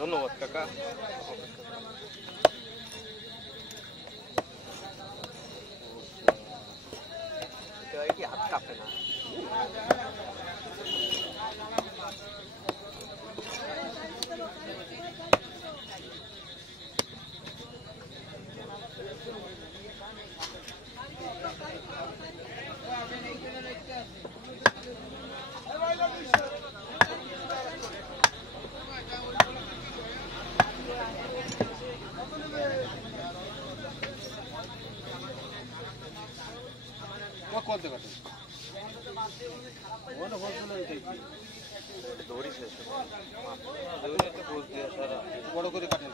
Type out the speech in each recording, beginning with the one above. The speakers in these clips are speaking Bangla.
ধন্যবাদ কাকা। কি হাত কাঁপে না? করতে পারতেন বড় করে কাটেন।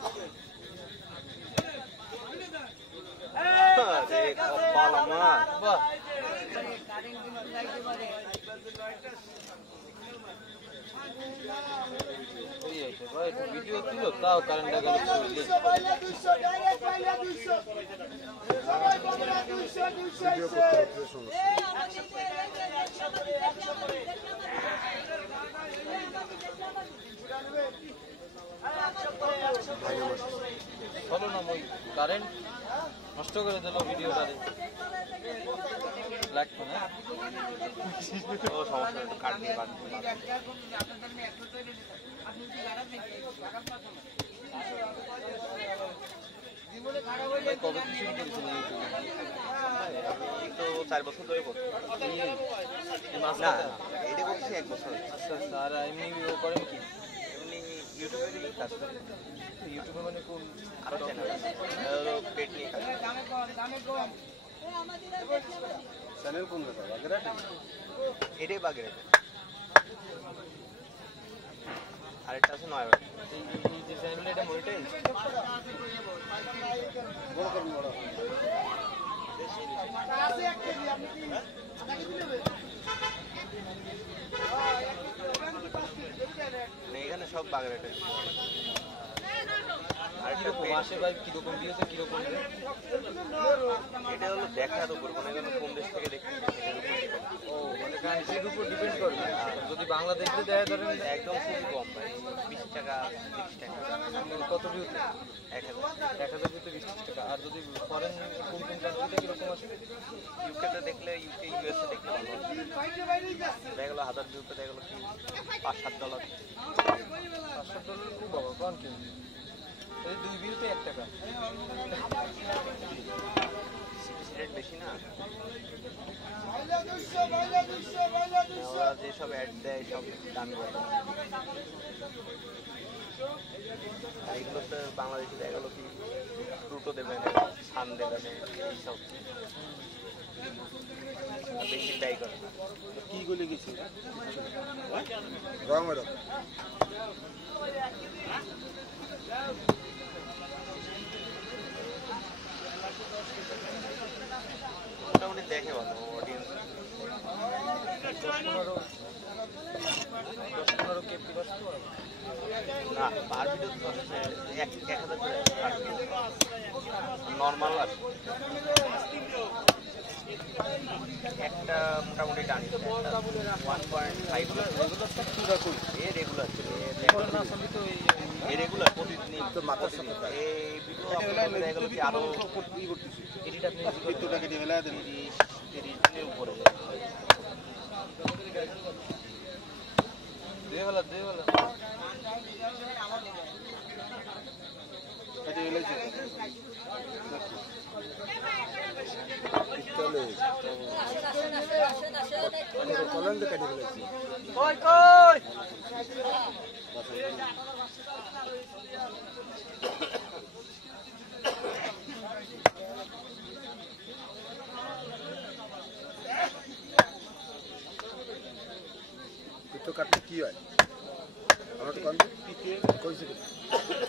ভিডিও ছিল তাও কারেন্ট বলো না ওই কারেন্ট নষ্ট করে দিল ভিডিওটা লাগতো না সমস্যা কাট দিয়ে কবে কি শুরু করেছিল তো 4 বছর ধরে করছি। না এটা করছি 1 বছর। আচ্ছা আচ্ছা। আর এমনি করেন কি? এমনি ইউটিউবে কাজ করেন? ইউটিউবে মানে কোন আরো চ্যানেল পেট নিয়ে কাজ চ্যানেল কোন বাগেরহাট? এটাই বাগেরহাট। আরেকটা আছে নয়াবাড়ি। এই যে চ্যানেলটা এটা মনিটাইজ বড় করুন বড় এখানে সব বাগেরহাটের। আর মাসে ভাই কিরকম দিয়েছে কিরকম? এটা হলো দেখার উপর, মানে কোন দেশ থেকে দেখতে ও মানে কান্ট্রির উপর ডিপেন্ড করবে। যদি বাংলাদেশে দেয় ধরেন একদম খুবই কম ভাই, 20 টাকা 30 টাকা। কত ভিউতে? 1000 ভিউতে 20 টাকা। আর যদি ফরেন কোন কোন কান্ট্রিতে কিরকম আসবে? ইউকেতে দেখলে ইউকে ইউএসএ দেখলে ভালো দেখা গেলো 1000 ভিউতে দেখা গেলো কি $5-7। $5-7 খুব বাবা কোন কিনবি? এই 2 ভিউতে 1 টাকা। রেট বেশি না? ওরা যেসব অ্যাড দেয় সব দামি বলে। এইগুলো তো বাংলাদেশে দেখা গেলো কি ফ্রুটও দেবে না, সান দেবে না, এইসব বেশি ট্রাই করে না। কি গলে গেছি রঙের মোটামুটি দেখে ভালো অডিয়েন্স। 10-15 কেপি বসতে পারো না? পার ভিডিও 1000 করে নর্মাল আছে। একটা মোটামুটি টানি 1.5 রেগুলার রেগুলার প্রতিদিন তো মাথার সাথে এই ভিডিও দেখা গেল কি আরো এডিট আপনি 30 টাকা দিয়ে মেলা দেন 30 উপরে দেওয়ালা এটা এলে যে চলে কলম দিয়ে কাটি ফেলেছি। কই তো কাটতে কি হয় আমার তো কন্টেন্ট পিকে কইছে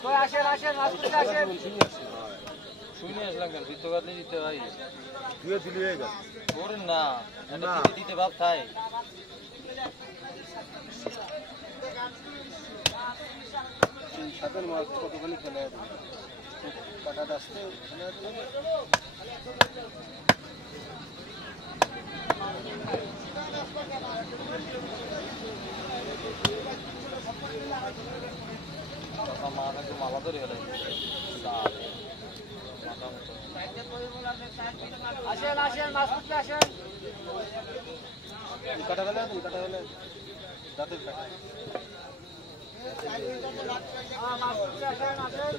কই আসেন শুনে আসলাম কেন দিতে বাদলে দিতে ভাই দুয়ে দিলি হয়ে গেল করেন না এটা দিতে ভাব তাই সাতের মাছ কতখানি খেলে কাটাটা আসতে ধরে হলাই আসেন আসেন মাছ কুটতে আসেন। কাটা গেলে দাঁতের কাটা মাছ কুটতে আসেন আসেন।